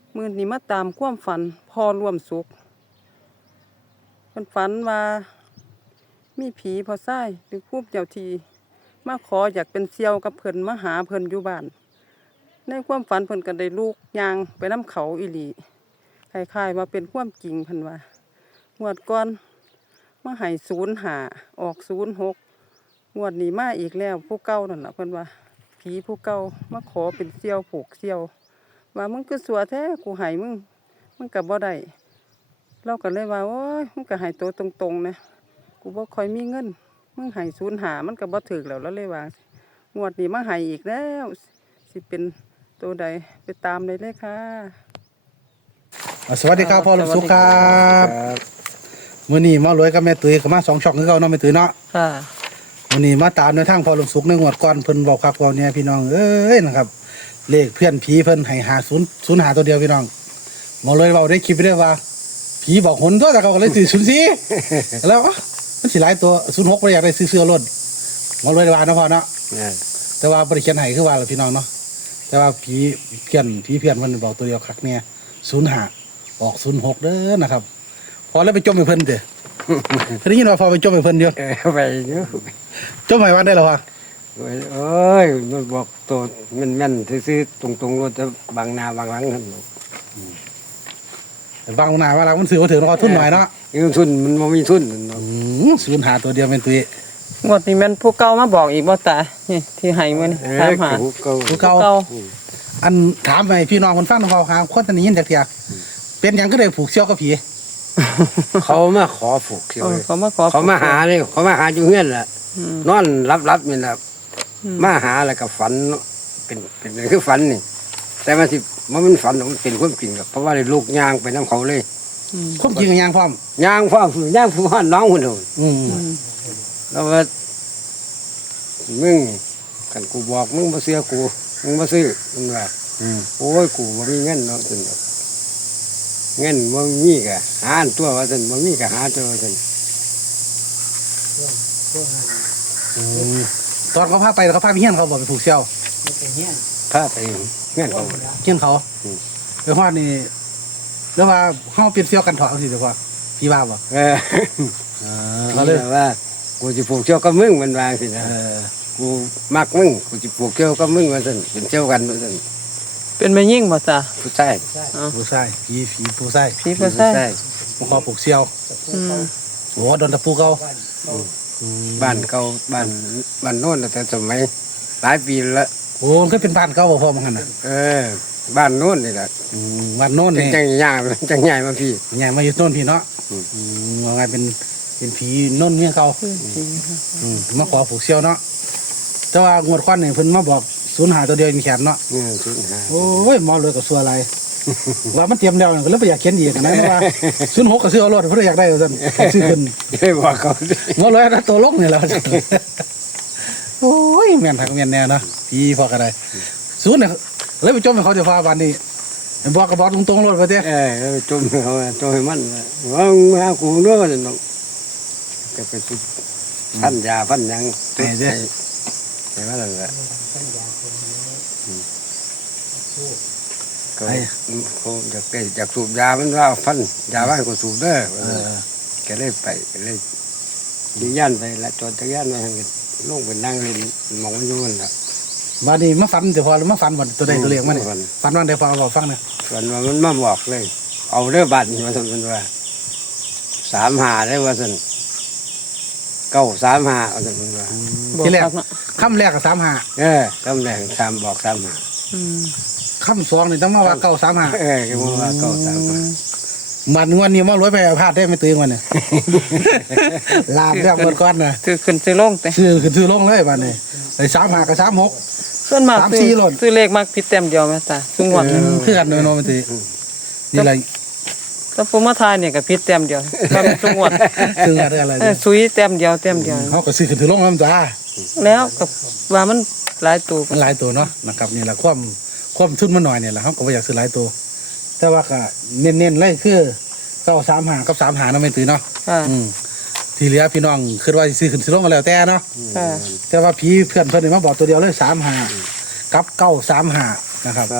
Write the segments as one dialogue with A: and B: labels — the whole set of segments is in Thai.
A: มื้อนี้มาตามความฝันพอร่วมสุขเพิ่นฝันว่ามีผีพอทรายหรือภูมิเจ้าที่มาขออยากเป็นเสี่ยวกับเพิ่นมาหาเพิ่นอยู่บ้านในความฝันเพิ่นก็ได้ลูกย่างไปนำเขาอีหลีคล้ายๆว่าเป็นความจริงเพิ่นว่างวดก่อนมาให้05ออก06งวดนี้มาอีกแล้วผู้เก่านั่นล่ะเพิ่นว่าผีผู้เก่ามาขอเป็นเสี่ยวผูกเสี่ยวว่ามึงคือสัวแท้กูให้มึงก็บ่ได้เราก็เลยว่าโอ้ยมึงก็ให้ตัวตรงๆนะกูบ่ค่อยมีเงินมึงให้05มันก็บ่ถูกแล้วเลยว่างวดนี้มาให้อีกแล้วสิเป็นตัวใดไปตามเลยค่ะ
B: สวัสดีครับพ่อลุงสุขครับมื้อนี้มารวยกับแม่ตุ้ยก็มา2ช่องคือเก่าเนาะแม่ตุ้ยเนาะ
A: ค่ะ
B: มื้อนี้มาตามในทางพ่อลุงสุขในงวดก่อนเพิ่นเว้าคักเว้าเนี่ยพี่น้องเอ้ยนะครับเลขเพื่อนผีเพิ่นให้50หาตัวเดียวพี่น้องมารวยเว้าได้คลิปไปด้วยว่าผีบอกหนตัวแต่เขาก็เลยซื้อ04แล้วมันสิหลายตัว06บ่อยากได้ซื้อเสื้อรถมารวยว่าเนาะพ่อเนาะแต่ว่าบ่ได้เขียนให้คือว่าล่ะพี่น้องเนาะแต่ว่าผีเพื่อนเพิ่นบอกตัวเดียวคักเนี่ย05ออก06เด้อนะครับพอแล้วไปจมให้เพิ่นเด้อ ได้ยินว่าพอไปจมให้เพิ่นอยู่
C: ไปเยอะ
B: จมให้วันได้แล้ววะ
C: เอ้ยมันบอกตัวมันแม่นซื้อๆตรงๆรถจะบางนาบางหลังนั่น
B: บางหน้าว่าเรามันซื้อมาถึงเราทุนหน่อยเนาะ
C: ยังทุนมันบ่มีทุน
B: ศูนย์หาตัวเดียวเป็นตุ้ย
A: งวดนี้แม่นผู้เก่ามาบอกอีกบ่ตานี่ที่ให้มื้อนี้ถามหา
C: เก่า
B: ผู้เก่า
A: เก่า
B: อันถามไปพี่น้องคนฟังของเขาคนตอนนี้ยินจากเถียเป็นหยังก็ได้ผูกเชี่ยวกับผี
C: เขามาขอผูกเขียว
A: เขามาขอ
C: เขามาหาเลยเขามาหาอยู่เฮือนแหละ
A: อืม
C: นอนรับนี่แหละมาหาแล้วก็ฝันเป็นคือฝันนี่แต่มันสิมันฝันมันเป็นความจริงเพราะว่าลูกย่างไปน้ำเขาเลย
A: อืม
B: คบจริงกับยางพร้อม
C: ย่างพ่อย่างผู้ว่าน้องคนนึง
B: อืม
C: แล้วว่ามึงกันกูบอกมึงมาเสียกูมึงมาซื้อมันว่า โอ้ยกูบ่มีเงินเนาะซั่นดอกเงินบ่มีก็หาอันตัวว่าซั่นบ่มีก็หาตัวว่าซั่น
B: ตอนเขาพาไปเขาพาไปเฮี้ยนเขาบอกไปผูกเชี่ยว
C: พาไปเงินเขา
B: เฮี้ยนเขาไปฮอดนี่แล้วว่าเขาเปลี่ยนเชี่ยวกันเถอะสิเดี๋ยวว่าพี่ว่าบ่
C: เออ
B: เขาเลย
C: ว่ากูสิผูกเกี่ยวกับมึงมันว่าสินะกูมักมึงกูสิผูกเกี่ยวกับมึงว่าซั่นเป็นเกี่ยวกันว่าซั่น
A: เป็นแม่ยิ่งบ่ตา
C: ผู้ชาย
B: ผู้ชายผีผู้ชาย
A: ผีบ่ใช่
B: มาขอผูกเชี่ยว
A: อืม
B: โอ้โดนตะปูเขา
C: บ้านเก่าบ้านโน้นแต่สมัยหลายปีแล้ว
B: โอ้มันก็เป็นบ้านเขาบ่พอมันกันน่ะ
C: เออบ้านโน้นนี่แหละ
B: วันโน้นนี่
C: จังใหญ่จังใหญ่มาพี่
B: ใหญ่มาอยู่โน่นพี่เนาะ
C: อืม
B: ว่าไงเป็นผีโน่นเมียเขามาขอผูกเชี่ยวเนาะแต่ว่างวดควันนี่เพิ่นมาบอก05ตัวเดียวมีแขนเนาะ
C: ชุดหา
B: โอ้ยหมอเลยก็สัวอะไร ว่ามันเตรียมแล้วก็เลยบ่อยากเขียนอีกนะเพราะว่า06ก็ซื้อเอารถเพิ่นอยากได้ว่าซั่นซื้อเพิ่น
C: ได้บอกเขาดิ
B: หมอเลยนะตัวลงนี่แหละโอ้ยแม่นทักแม่นแน่เนาะพี่พอก็ได้ศูนย์เนี่ยเลยไปจมให้เขาจะฟ้าวันนี้บอกก็บอกตรงๆรถไปเด้
C: จมเขาจมให้มันว่ามากูเนาะนั่นก็ไปสุดพันยาพันยังแต่ว่าอะไรก็เขาอยากสูบยามันว่าพันยาบ้านก็สูบเด้อก็เลยไปก็เลยดีย่านไปละจอดจักรยานมาลงไปนั่งเล่นมองมันอยู่นั่นแหละ
B: วันนี้มาฝันเดี๋ยวพอมาฝันวันตัวใดตัวเล็กมาเนี่ยฝันวันใดพอบอกฟังเนี่ย
C: ส่วนว่ามันมาบอกเลย เอาเรื่องบัตรนี่มาสมมติว่า35ได้ว่าสัน935เอาสมมติว่า
B: ที่แรก
A: บอกครับ
B: คำแรกกับ35
C: กำแรงบอก35
A: อืม
B: คำสองนี่ต้องมาว่า935
C: ก็บอกว่า935
B: มันงวดนี้มารวยไปพลาดได้ไม่ตื่นวันเนี่ย ลาบแล้วหมดก้อนนะ
A: คือขึ้นสิลงแต่
B: ซื้อลงเลยวันนี้ไอ้35กับ36
A: ส่วนมาก
B: สามสี่โลด
A: ซื้อเลขมักผิดแต้มเดียวแม่ตาทุกงวดเลย
B: คือกันโนมันตีนี่อะไร
A: ถ้าผมมาทายเนี่ยก็ผิดแต้มเดียวก็เป็นทุกงวด
B: ซื้ออะไร
A: ซุยแต้มเดียวแต้มเดียว
B: เขาก็ซื้อขึ้นถือลงแล้วมันจ้า
A: แล้วก็ว่ามันหลายตัว
B: มันหลายตัวเนาะนะครับนี่แหละความทุนมันหน่อยเนี่ยแหละเขาก็ไม่อยากซื้อหลายตัว แต่ว่าก็เน้นๆเลยคือ935กับ35นั่นไม่ตื่นเนาะ
A: ค่ะ
B: ที่เหลือพี่น้องคือว่าซื้อขึ้นซื้อลงก็แล้วแต่เนาะ
A: ค่ะ
B: แต่ว่าผีเพื่อนนี่มาบอกตัวเดียวเลย35กับ935นะครับ
C: ก็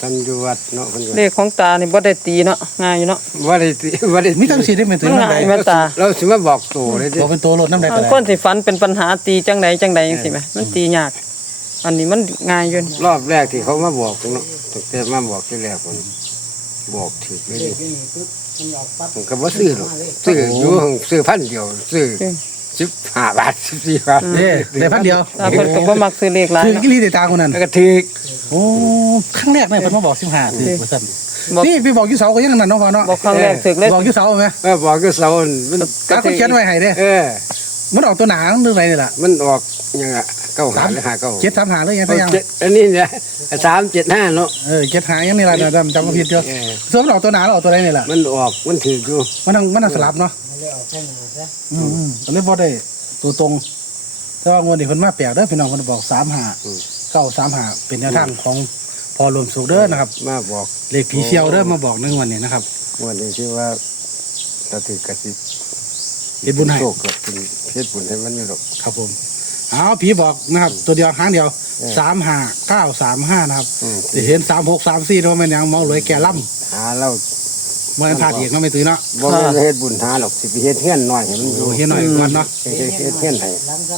C: ท่านอยู่วัดเนาะเพิ่นก็
A: เลขของตานี่บ่ได้ตีเนาะง่ายอยู่เนาะ
C: บ่ได้ติบ่ได้
B: มีทั้งสีได้เป็นตัว
A: มัน
B: น้ำใด
A: ง่ายแม่นตา
C: เราสิมาบอกโตเลยติ
B: บอกเป็นตัวรถน้ำใด
A: บา
B: ก็
A: ง
B: ได้
A: คนสิฝันเป็นปัญหาตีจังใดจังใดจังซี่แหมมันตียาก อันนี้มันง่ายอยู่นี่
C: รอบแรกที่เขามาบอกเนาะตั้งแต่มาบอกที่แรกเพิ่นบอกถูกเลยดิมันก็บ่ซื้อหรอกซื้ออยู่ซื้อพันเดียวซื้อ15 บาท14 บาท
B: เด้ได้พันเดียว
A: ตาเพิ่นก็บ่มักซื้อเลขหลาย
B: คือ
A: เนาะ
B: กิริเดตาคนนั้น
C: แล้วก็ถูก
B: โอ้ครั้งแรกเนี่ยเพิ่นมาบอก15สิว่าซั่น
A: บอก
B: นี่พี่บอกอยู่เสาก็ยังนั่นเนาะพ่อเนาะ
A: บอกครั้งแรกถึกเลย
B: บอกอยู่เสาไหม
C: บอกก็เสาร์มัน
B: การเขาเขียนไว้ให้เด้ มันออกตัวหนาหรือไงนี่ล่ะ
C: มันออกยังอ่ะ9หาหรือ5 9
B: เจ็ดสามหาหรือยังไงยัง
C: อันนี้เนี่ย375เนาะ
B: เจ็ดหายังนี่ล่ะจำมาผิดเยอะส่วนมันออกตัวหนาแล้วออกตัวไหนนี่ล่ะ
C: มันออกมันถืออยู่
B: มันต้องสลับเนาะก็เลยพอได้ตัวตรงแต่ว่างวดนี้เพิ่นมาแปลกเด้อพี่น้องเพิ่นบอก35 เป็นแนวทางของพอรวมสุขเด้อนะครับ
C: มาบอก
B: เลขผีเซียวเด้อมาบอกในวันนี้นะครับ
C: วันนี้ที่ว่าเราถือกระสิบ
B: เฮ็ดบุญให้
C: โชคกับเป็นเฮ็ดบุญให้มันนี่หรอก
B: ครับผมเอาผีบอกนะครับ ตัวเดียวหางเดียว35 935นะครับจะเห็น36 34เนาะแม่นยังเมาเลยแก่ล่ำ
C: หาเรา
B: บ่ทันพลาดอีกเนาะไม่ตื่นเนาะ
C: บ่แม่นเฮ็ดบุญหาหรอกสิไปเฮ็ดเฮียนน้อยให้มันอยู่
B: โอ้เฮ็ดหน่อยก่อนเนาะ
C: เฮ็ดเฮียนให้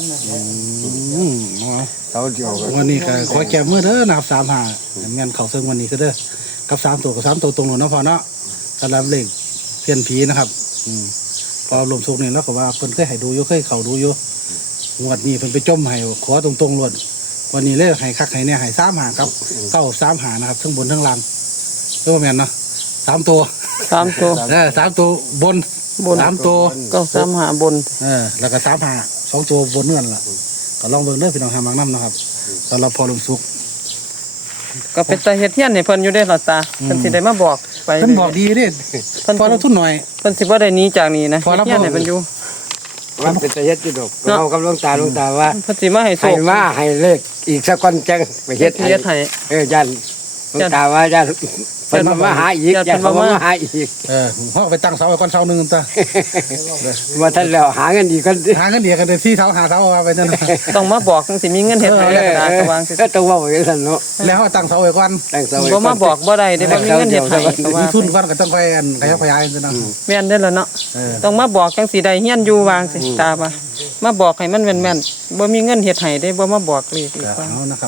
B: เอา
C: เสาเดียวกัน
B: วันนี้ก็ขอแก้มือเด้อนะครับ35แม่นเข้าเซิงวันนี้ก็เด้อกับ3ตัวกับ3ตัวตรงเนาะพอเนาะสำหรับเลขเพี้ยนผีนะครับพอรวมสุขนี่แล้วก็ว่าเพิ่นเคยให้ดูอยู่เคยเข้าดูอยู่งวดนี้เพิ่นไปจมให้ขอตรงๆล้วนวันนี้เลยให้คักให้เนี่ยให้35ครับ935นะครับทั้งบนทั้งล่างเรียกว่าแม่นเนาะ3ตัว
A: 3ตัว
B: 3ตัวบน
A: บน
B: 3ตัว
A: ก็3หาบน
B: แล้วก็35 2ตัวบนเนื่อนล่ะก็ลองเบิ่งเด้อพี่น้องหามักน้ำนะครับสำหรับพอรวมสุข
A: ก็เป็นตาเฮ็ดเฮียนให้เพิ่นอยู่ได้ล่ะตาเพิ่นสิได้มาบอกไป
B: เพิ่นบอกดีเด้
A: เพิ่น
B: พอเราทุนหน่อย
A: เพิ่นสิบ่ได้หนีจากนี่นะ
B: พอรับ
A: เฮ็ดเฮียนให้เพิ่นอยู่
C: ว่าเป็นแต่เฮ็ดอยู่ดอกเรากับหลวงตาว่า
A: เพิ่นสิมาให้โช
C: ให้
A: ค
C: มาให้เลขอีกสักคนจังไปเฮ็ด
A: เฮ็ดให้
C: ยันหลวงตาว่ายันเพิ่นมาหาอีก
A: ยัน
C: ยัน
A: เพิ่น
C: มา
A: มา
C: หาอีก
B: เขาเอาไปตั้งเสาไว้ก่อนเสาหนึงตา
C: ว่าท่านแล้วหาเงินอีกกัน
B: หาเงินเดียวกันได้ที่เสาหาเสาเอาไปนั่นน่ะ
A: ต้องมาบอกจังสิมีเงินเฮ็ดให้แล้วตาก็วางสิ
C: ก็ต้องว่าอย่างนั้นเนาะ
B: แล้วเขาตั้งเสาไว้ก่อน
C: ตั้งเสาไว้
A: บ่มาบอกบ่ได้เด้บ่มีเงินเฮ็ดให้ก็ว่า
B: มีทุนก่อนก็ต้องไปขยับขยายนั่นนะ
A: แม่นเด้อล่ะเนาะ
B: เออ
A: ต้องมาบอกจังสิได้เฮียนอยู่วางสิตาว่ามาบอกให้มันแม่นๆบ่มีเงินเฮ็ดให้ได้บ่มาบอกเลขอีกว่า
B: เอานะครับ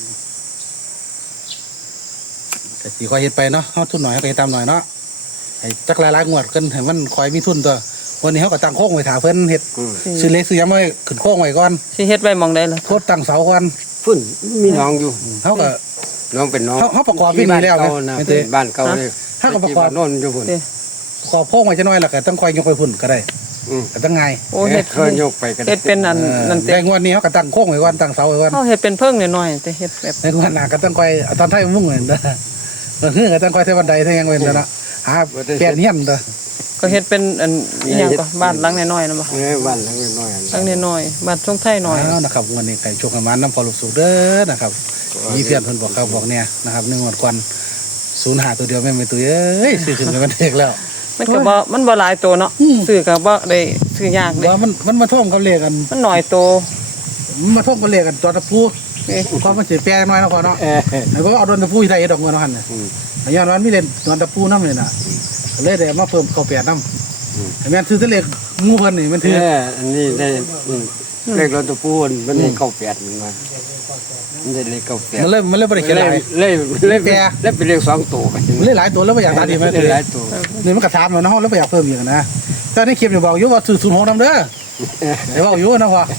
B: แต่สีคอยเฮ็ดไปเนาะเขาทุนหน่อยเขาก็เฮ็ดตามหน่อยเนาะให้จักหลายๆงวดกันให้มันคอยมีทุนตัววันนี้เขาก็ตั้งโค้งไว้ถาเพิ่นเฮ็ดซื้อเล็กซื้อยังไว้ขึ้นโค้งไว้ก่อน
A: สิเฮ็ดไว้หม่องใดล่ะ
B: โคตรตั้งเสาก่อน
C: พุ่นมีน้องอยู่
B: เขาก็
C: น้องเป็นน้อง
B: เขาประกอบวิธีแล้ว
C: บ้าน
B: นะ
C: เก่านะ
B: ไม่เตะ
C: บ้านเก่าเลย
B: ถ้าก็ประกอบ
C: โน่นอยู่พุ่น
B: ประกอบโค้งไว้จะน้อยและก็ต้องคอยยกไปพุ่นก็ได้
C: อืม
B: ก็ต้องง่าย
A: โอ้เฮ็ด
C: เคยยกไปกัน
A: เฮ็ดเป็นอันนั่นเต็
B: แต่งวดนี้เขาก็ตั้งโค้งไว้ก่อนตั้งเสาไว้ก่อน
A: เฮาเฮ็ดเป็นเพิ่งน้อยๆแต่เฮ็ดแบบ
B: ในงวดหน้าก็ต้องคอยเอาตอนไทยมุ่งเหมือนเด้อเฮือก็ต้องคอยเทวันใดเท่ายังเว้นเด้อเนาะหาแปลนเฮียนเด้อ
A: ก็เฮ็ดเป็นอันอีหยังก็บ้านหลังน้อยๆนะบ่
C: บ้านหลังน้อยๆ
A: หลังน้อยๆบ้านทรงไทยน้อย
B: เอานะครับวันนี้ไก่ชกกันมาน้ำพอลูกสุกเด้อนะครับมีเพื่อนเพิ่นบอกเขาบอกเนี่ยนะครับ1งวดก่อน05ตัวเดียวแม่นไม่ตัวเอ้ยซื้อขึ้นไปมันเทกแล้ว
A: มันก็บ่มันบ่หลายตัวเนาะซื้อก็บ่ได้ซื้อยากเด้
B: ว่ามันมาท่วมกับเลขกัน
A: มันน้อยตัว
B: มันมาท่วมกับเลขกันตัวตะปู
A: เอ้ย
B: ความมันสิแปลน้อยเนาะพอเนาะไหนว่าเอาโดนตะปูที่ไทยดอกเงินเนาะหั่นน่ะย้อนว่ามีเล่นโดนตะปูนำเลยน่ะเลยได้มาเพิ่มเข้า8นำแม่นซื้อแต่เลขหมู่เพิ่นนี่มันถือ
C: อันนี้ได้เลขรถตะปูนมันได้เข้า8มันมามันได้เลขเข้า8
B: มันเลยบ่ได้เขียนหลาย
C: เลขเป็นเลข2ตัวไป
B: มันเลยหลายตัวแล้วบ่อยากตัดอีกมั้ย
C: เลขหลายตัว
B: นี่มันก็ถามแล้วเนาะแล้วบ่อยากเพิ่มอีกนะแต่ในคลิปนี่บอกอยู่ว่าซื้อ06นำเด้อได้บอกอยู่นะพ่อ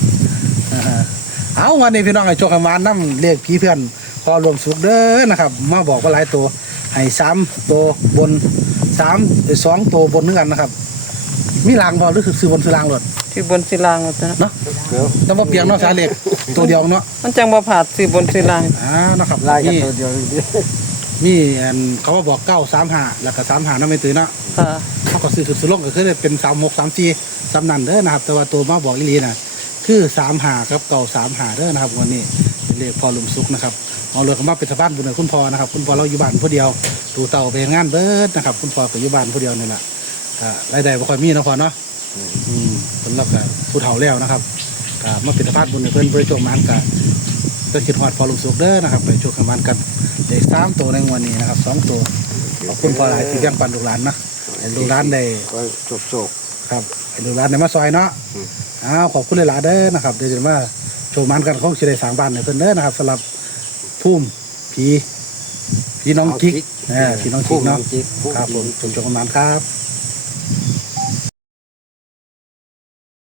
B: เอาวันนี้พี่น้องให้โชคให้มานำเลขผีเพื่อนพอรวมสุขเด้อนะครับมาบอกว่าหลายตัวให้3ตัวบน2ตัวบนเหมือนกันนะครับมีรางบ่หรือซื้อบนซื้อรางรถ
A: ที่บนสิลางว่าซั่น
B: เนาะแต่ว่าเปียงเนาะสาเหล็กตัวเดียวเนาะ
A: มันจังบ่ผาดซื้อบนสิลาง
B: นะครับ
C: ลายกัน
B: มี
C: ตัวเดียว
B: มีอันเขามาบอก935แล้วก็35นำไม่ตื่นเนาะ
A: ค่ะ
B: เขาก็ซื้อสุดลงก็คือได้เป็น36 34สำนันเด้อนะครับแต่ว่าตัวมาบอกอีหลีน่ะคือ35กับ935เด้อนะครับวันนี้เป็นเลขพอลุมสุกนะครับเอาเลยก็มาเป็นสะพานบุญให้คุณพ่อนะครับคุณพ่อเราอยู่บ้านผู้เดียวดูเต่าไปงานเบิดนะครับคุณพ่อก็อยู่บ้านผู้เดียวนี่แหละรายได้บ่ค่อยมีเนาะพ่อเนาะเพิ่นเราก็ผู้เฒ่าแล้วนะครับก็มาเป็นสะพานบุญให้เพิ่นบริจาคมันก็ก็คิดฮอดพอลุงสุกเด้อนะครับไปโชคขมันกันเลข3ตัวในงวดนี้นะครับ2ตัวขอบคุณพอหลายที่แบ่งปันลูกหลานนะให้ลูกหลานได้
C: ก็จบ
B: ครับให้ลูกหลานได้มาซอยเนาะอ้าวขอบคุณหลายๆเด้อนะครับเดี๋ยวจะมาโชว์มันกันคงสิได้สร้างบ้านให้เพิ่นเด้อนะครับสำหรับภูมิผีน้องกิ๊กพี่น้องกิ๊กเนาะครับผมชมกันมันครับ